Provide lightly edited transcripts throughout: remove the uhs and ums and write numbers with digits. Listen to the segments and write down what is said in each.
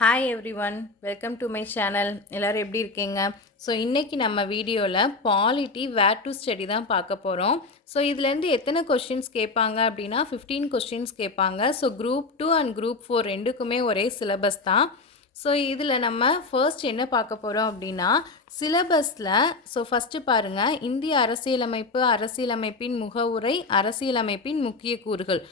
Hi everyone, welcome to my channel. எல்லோரும் எப்படி இருக்கீங்க? ஸோ இன்றைக்கி நம்ம வீடியோவில் பாலிட்டி வேர் டு ஸ்டடி தான் பார்க்க போகிறோம். ஸோ இதுலேருந்து எத்தனை கொஸ்டின்ஸ் கேட்பாங்க அப்படின்னா 15 கொஸ்டின்ஸ் கேட்பாங்க. ஸோ குரூப் 2 அண்ட் குரூப் 4 ரெண்டுக்குமே ஒரே சிலபஸ் தான். ஸோ இதில் நம்ம ஃபர்ஸ்ட் என்ன பார்க்க போகிறோம் அப்படின்னா சிலபஸில் ஃபஸ்ட்டு பாருங்கள், இந்திய அரசியலமைப்பு, அரசியலமைப்பின் முகவுரை, அரசியலமைப்பின் முக்கிய கூறுகள்.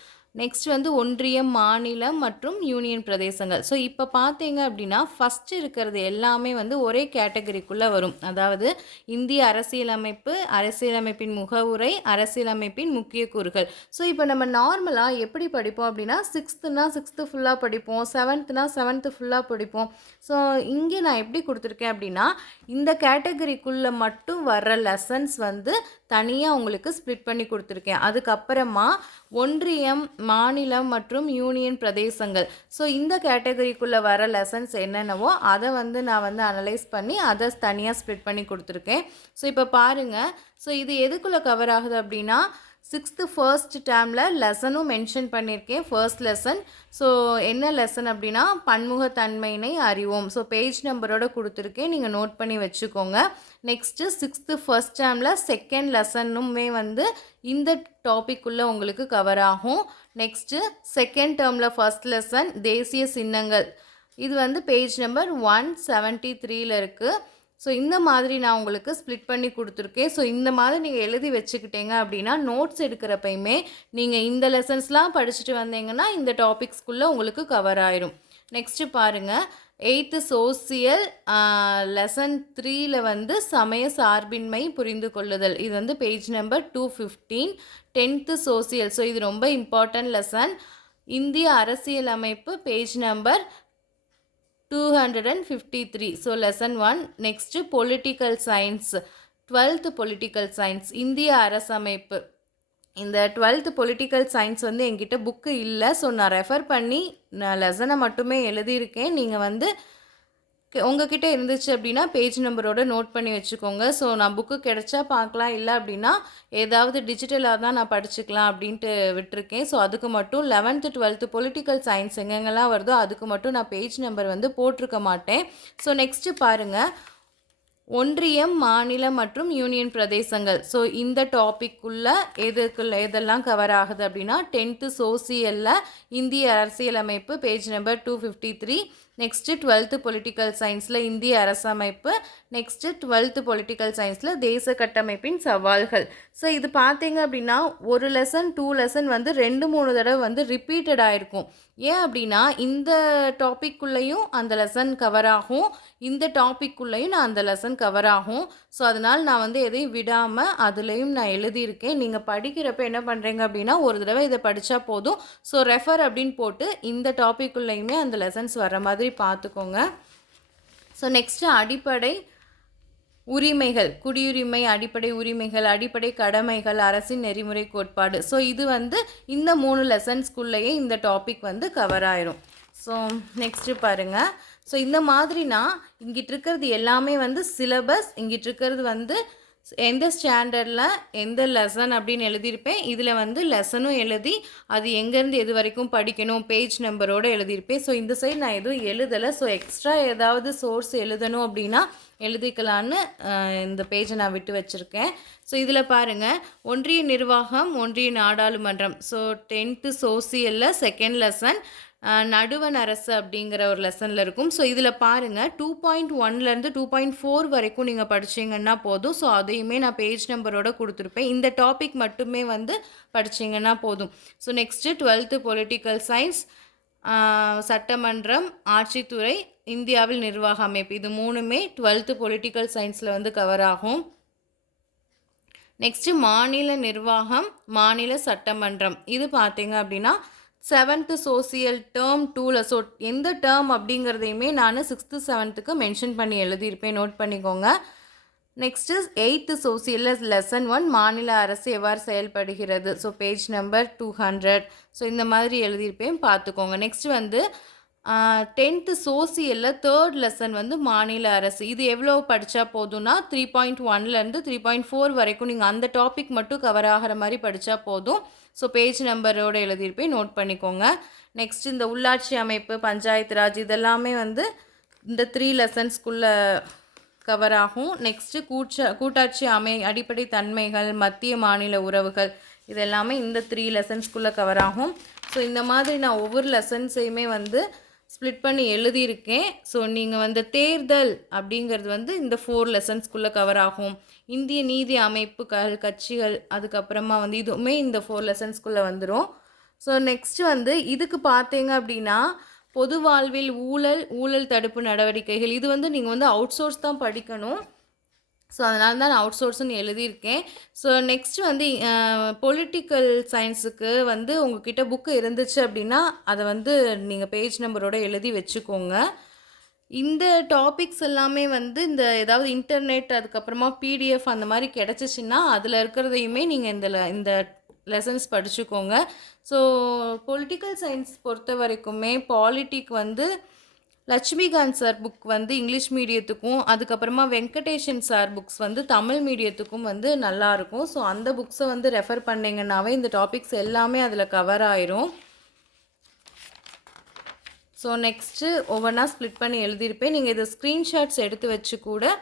நெக்ஸ்ட் ஒன்றியம், மாநிலம் மற்றும் யூனியன் பிரதேசங்கள். ஸோ இப்போ பார்த்தீங்க அப்படின்னா ஃபஸ்ட்டு இருக்கிறது எல்லாமே ஒரே கேட்டகரிக்குள்ளே வரும். அதாவது இந்திய அரசியலமைப்பு, அரசியலமைப்பின் முகவுரை, அரசியலமைப்பின் முக்கிய கூறுகள். ஸோ இப்போ நம்ம நார்மலாக எப்படி படிப்போம் அப்படின்னா சிக்ஸ்த்து ஃபுல்லாக படிப்போம், செவன்த்து ஃபுல்லாக படிப்போம். ஸோ இங்கே நான் எப்படி கொடுத்துருக்கேன் அப்படின்னா இந்த கேட்டகரிக்குள்ளே மட்டும் வர்ற லெசன்ஸ் தனியாக உங்களுக்கு ஸ்ப்ளிட் பண்ணி கொடுத்துருக்கேன். அதுக்கப்புறமா ஒன்றியம், மாநிலம் மற்றும் யூனியன் பிரதேசங்கள். ஸோ இந்த கேட்டகரிக்குள்ளே வர லெசன்ஸ் என்னென்னவோ அதை நான் அனலைஸ் பண்ணி அதை தனியாக ஸ்ப்ளிட் பண்ணி கொடுத்துருக்கேன். ஸோ இப்போ பாருங்கள், ஸோ இது எதுக்குள்ளே கவர் ஆகுது அப்படின்னா சிக்ஸ்த்து ஃபர்ஸ்ட் டேர்மில் லெசனும் மென்ஷன் பண்ணியிருக்கேன். First lesson. ஸோ என்ன லெசன் அப்படின்னா பன்முகத்தன்மையினை அறிவோம். ஸோ பேஜ் நம்பரோட கொடுத்துருக்கேன், நீங்கள் நோட் பண்ணி வச்சுக்கோங்க. நெக்ஸ்ட்டு சிக்ஸ்த்து ஃபர்ஸ்ட் டேர்மில் செகண்ட் லெசனுமே இந்த டாபிக்குள்ளே உங்களுக்கு கவர் ஆகும். நெக்ஸ்ட்டு செகண்ட் டேர்மில் ஃபர்ஸ்ட் லெசன் தேசிய சின்னங்கள். இது பேஜ் நம்பர் 173 இருக்குது. ஸோ இந்த மாதிரி நான் உங்களுக்கு ஸ்ப்ளிட் பண்ணி கொடுத்துருக்கேன். ஸோ இந்த மாதிரி நீங்கள் எழுதி வச்சுக்கிட்டீங்க அப்படின்னா நோட்ஸ் எடுக்கிறப்பையுமே நீங்கள் இந்த லெசன்ஸ்லாம் படிச்சுட்டு வந்தீங்கன்னா இந்த டாபிக்ஸ்குள்ளே உங்களுக்கு கவர் ஆயிரும். நெக்ஸ்ட்டு பாருங்கள், 8th சோசியல் லெசன் 3ல் சமய சார்பின்மை புரிந்து கொள்ளுதல். இது page number 215. 10th social. So இது ரொம்ப இம்பார்ட்டன்ட் லெசன். இந்திய அரசியலமைப்பு page number 253. So lesson 1. Next political science, 12th political science, இந்திய அரசமைப்பு. இந்த 12th பொலிட்டிக்கல் சயின்ஸ் என்கிட்ட புக்கு இல்லை. ஸோ நான் ரெஃபர் பண்ணி நான் லெசனை மட்டுமே எழுதியிருக்கேன். நீங்கள் உங்ககிட்ட இருந்துச்சு அப்படின்னா பேஜ் நம்பரோட நோட் பண்ணி வச்சுக்கோங்க. ஸோ நான் புக்கு கிடைச்சா பார்க்கலாம், இல்லை அப்படின்னா ஏதாவது டிஜிட்டலாக தான் நான் படிச்சுக்கலாம் அப்படின்ட்டு விட்டுருக்கேன். ஸோ அதுக்கு மட்டும் 11th 12th பொலிட்டிக்கல் சயின்ஸ் எங்கெங்கெல்லாம் வருதோ அதுக்கு மட்டும் நான் பேஜ் நம்பர் போட்டிருக்க மாட்டேன். ஸோ நெக்ஸ்ட்டு பாருங்கள், ஒன்றியம், மாநிலம் மற்றும் யூனியன் பிரதேசங்கள். ஸோ இந்த டாபிக்குள்ளே எதெல்லாம் கவர் ஆகுது அப்படின்னா 10th சோசியலில் இந்திய அரசியலமைப்பு page number 253. Next 12th political சயின்ஸில் இந்திய அரசமைப்பு. நெக்ஸ்ட்டு 12th பொலிட்டிக்கல் சயின்ஸில் தேச கட்டமைப்பின் சவால்கள். ஸோ இது பார்த்தீங்க அப்படின்னா ஒரு லெசன் 2 லெசன் 2-3 தடவை ரிப்பீட்டட் ஆகிருக்கும். ஏன் அப்படின்னா இந்த டாபிக்குள்ளேயும் அந்த லெசன் கவர் ஆகும், இந்த டாபிக்குள்ளேயும் நான் அந்த லெசன் கவர் ஆகும். ஸோ அதனால் நான் எதையும் விடாமல் அதுலேயும் நான் எழுதியிருக்கேன். நீங்கள் படிக்கிறப்ப என்ன பண்ணுறீங்க அப்படின்னா ஒரு தடவை இதை படித்தா போதும். ஸோ ரெஃபர் அப்படின்னு போட்டு இந்த டாபிக்குள்ளேயுமே அந்த லெசன்ஸ் வர மாதிரி பார்த்துக்கோங்க. ஸோ நெக்ஸ்ட்டு அடிப்படை உரிமைகள், குடியுரிமை, அடிப்படை உரிமைகள், அடிப்படை கடமைகள், அரசின் நெறிமுறை கோட்பாடு. ஸோ இது இந்த 3 லெசன்ஸ்குள்ளேயே இந்த டாபிக் கவர் ஆயிரும். ஸோ நெக்ஸ்ட்டு பாருங்கள், ஸோ இந்த மாதிரி நான் இங்கிட்டு இருக்கிறது எல்லாமே சிலபஸ், இங்கிட்டு இருக்கிறது எந்த ஸ்டாண்டர்டில் எந்த லெசன் அப்படின்னு எழுதியிருப்பேன். இதில் லெசனும் எழுதி அது எங்கேருந்து எது வரைக்கும் படிக்கணும் பேஜ் நம்பரோடு எழுதியிருப்பேன். ஸோ இந்த சைடு நான் எதுவும் எழுதலை. ஸோ எக்ஸ்ட்ரா ஏதாவது சோர்ஸ் எழுதணும் அப்படின்னா எழுதிக்கலான்னு இந்த பேஜை நான் விட்டு வச்சுருக்கேன். ஸோ இதில் பாருங்கள், ஒன்றிய நிர்வாகம், ஒன்றிய நாடாளுமன்றம். ஸோ 10th சோசியலில் செகண்ட் லெசன் நடுவண் அரசு அப்படிங்கிற ஒரு லெசனில் இருக்கும். ஸோ இதில் பாருங்கள் 2.1லேருந்து 2.4 வரைக்கும் நீங்கள் படிச்சிங்கன்னா போதும். ஸோ அதையுமே நான் பேஜ் நம்பரோடு கொடுத்துருப்பேன். இந்த டாபிக் மட்டுமே படிச்சிங்கன்னா போதும். So next 12th political science, சட்டமன்றம், ஆட்சித்துறை, இந்தியாவில் நிர்வாக அமைப்பு. இது 3மே 12th பொலிட்டிக்கல் சயின்ஸில் கவர் ஆகும். நெக்ஸ்ட்டு மாநில நிர்வாகம், மாநில சட்டமன்றம். இது பார்த்தீங்க அப்படின்னா 7th சோசியல் டேர்ம் 2ல். ஸோ எந்த டேர்ம் அப்படிங்கிறதையுமே நான் 6th 7th மென்ஷன் பண்ணி எழுதியிருப்பேன், நோட் பண்ணிக்கோங்க. நெக்ஸ்ட்டு 8th சோசியலில் லெசன் 1 மாநில அரசு எவ்வாறு செயல்படுகிறது. So page number 200. ஸோ இந்த மாதிரி எழுதியிருப்பேன், பார்த்துக்கோங்க. நெக்ஸ்ட்டு 10th சோசியல்ல 3rd லெசன் வந்து மாநில அரசு. இது எவ்வளோ படிச்சா போதும்னா 3.1லேருந்து 3.4 வரைக்கும் நீங்க அந்த டாபிக் மட்டும் கவர் ஆகுற மாரி படிச்சா போதும். ஸோ பேஜ் நம்பரோட எழுதியிருப்பேன், நோட் பண்ணிக்கோங்க. நெக்ஸ்ட் இந்த உள்ளாட்சி அமைப்பு, பஞ்சாயத்து ராஜ் இதெல்லாமே வந்து இந்த 3 லெசன்ஸ்க்குள்ள கவர் ஆகும். நெக்ஸ்ட்டு கூட்டாட்சி அடிப்படை தன்மைகள், மத்திய மாநில உறவுகள் இது எல்லாமே இந்த 3 லெசன்ஸ்க்குள்ள கவர் ஆகும். ஸோ இந்த மாதிரி நான் ஒவ்வொரு லெசன்ஸையுமே வந்து ஸ்ப்ளிட் பண்ணி எழுதியிருக்கேன். ஸோ நீங்கள் வந்து தேர்தல் அப்படிங்கிறது வந்து இந்த 4 லெசன்ஸ்க்குள்ளே கவர் ஆகும். இந்திய நீதி அமைப்புகள், கட்சிகள், அதுக்கப்புறமா வந்து இதுவுமே இந்த 4 லெசன்ஸ்க்குள்ளே வந்துடும். ஸோ நெக்ஸ்ட் வந்து இதுக்கு பார்த்தீங்க அப்படின்னா பொது வாழ்வில் ஊழல் தடுப்பு நடவடிக்கைகள் இது வந்து நீங்கள் வந்து அவுட் சோர்ஸ் தான் படிக்கணும். ஸோ அதனால தான் நான் அவுட் சோர்ஸ்னு எழுதியிருக்கேன். ஸோ நெக்ஸ்ட் வந்து பொலிட்டிக்கல் சயின்ஸுக்கு வந்து உங்ககிட்ட புக்கு இருந்துச்சு அப்படின்னா அதை வந்து நீங்கள் பேஜ் நம்பரோட எழுதி வச்சுக்கோங்க. இந்த டாபிக்ஸ் எல்லாமே வந்து இந்த ஏதாவது இன்டர்நெட் அதுக்கப்புறமா பிடிஎஃப் அந்த மாதிரி கிடச்சிச்சின்னா அதில் இருக்கிறதையுமே நீங்கள் இந்த லெசன்ஸ் படிச்சுக்கோங்க. ஸோ பொலிட்டிக்கல் சயின்ஸ் பொறுத்த வரைக்குமே பாலிட்டிக் வந்து லட்சுமிகாந்த் சார் புக் வந்து இங்கிலீஷ் மீடியத்துக்கும், அதுக்கப்புறமா வெங்கடேஷன் சார் புக்ஸ் வந்து தமிழ் மீடியத்துக்கும் வந்து நல்லாயிருக்கும். ஸோ அந்த புக்ஸை வந்து ரெஃபர் பண்ணிங்கன்னாவே இந்த டாபிக்ஸ் எல்லாமே அதில் கவர் ஆயிரும். ஸோ நெக்ஸ்ட்டு ஒவ்வொன்றா ஸ்ப்ளிட் பண்ணி எழுதியிருப்பேன். நீங்கள் இதை ஸ்க்ரீன்ஷாட்ஸ் எடுத்து வச்சு கூட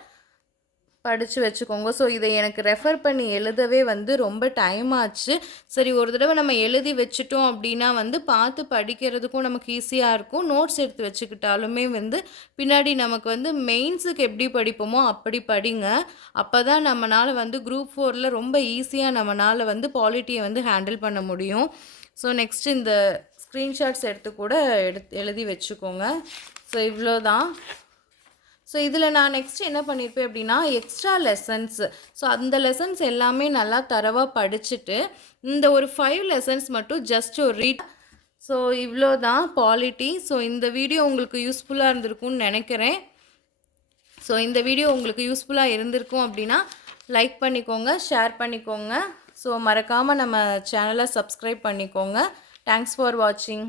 படித்து வச்சுக்கோங்க. ஸோ இதை எனக்கு ரெஃபர் பண்ணி எழுதவே வந்து ரொம்ப டைம் ஆச்சு. சரி ஒரு தடவை நம்ம எழுதி வச்சுட்டோம் அப்படின்னா வந்து பார்த்து படிக்கிறதுக்கும் நமக்கு ஈஸியாக இருக்கும். நோட்ஸ் எடுத்து வச்சுக்கிட்டாலுமே வந்து பின்னாடி நமக்கு வந்து மெயின்ஸுக்கு எப்படி படிப்போமோ அப்படி படிங்க. அப்போ தான் நம்மளால் வந்து குரூப் 4ல் ரொம்ப ஈஸியாக நம்மளால் வந்து பாலிட்டியை வந்து ஹேண்டில் பண்ண முடியும். ஸோ நெக்ஸ்ட் இந்த ஸ்க்ரீன்ஷாட்ஸ் எடுத்து கூட எழுதி வச்சுக்கோங்க. ஸோ இவ்வளோ தான். ஸோ இதில் நான் நெக்ஸ்ட் என்ன பண்ணியிருப்பேன் அப்படின்னா எக்ஸ்ட்ரா லெசன்ஸ். ஸோ அந்த லெசன்ஸ் எல்லாமே நல்லா தரவாக படிச்சுட்டு இந்த ஒரு 5 லெசன்ஸ் மட்டும் ஜஸ்ட் ஒரு ரீட். ஸோ இவ்வளோ தான் பாலிட்டி. ஸோ இந்த வீடியோ உங்களுக்கு யூஸ்ஃபுல்லாக இருந்திருக்கும்னு நினைக்கிறேன். ஸோ இந்த வீடியோ உங்களுக்கு யூஸ்ஃபுல்லாக இருந்திருக்கும் அப்படின்னா லைக் பண்ணிக்கோங்க, ஷேர் பண்ணிக்கோங்க. ஸோ மறக்காமல் நம்ம சேனலை சப்ஸ்கிரைப் பண்ணிக்கோங்க. தேங்க்ஸ் ஃபார் வாட்சிங்.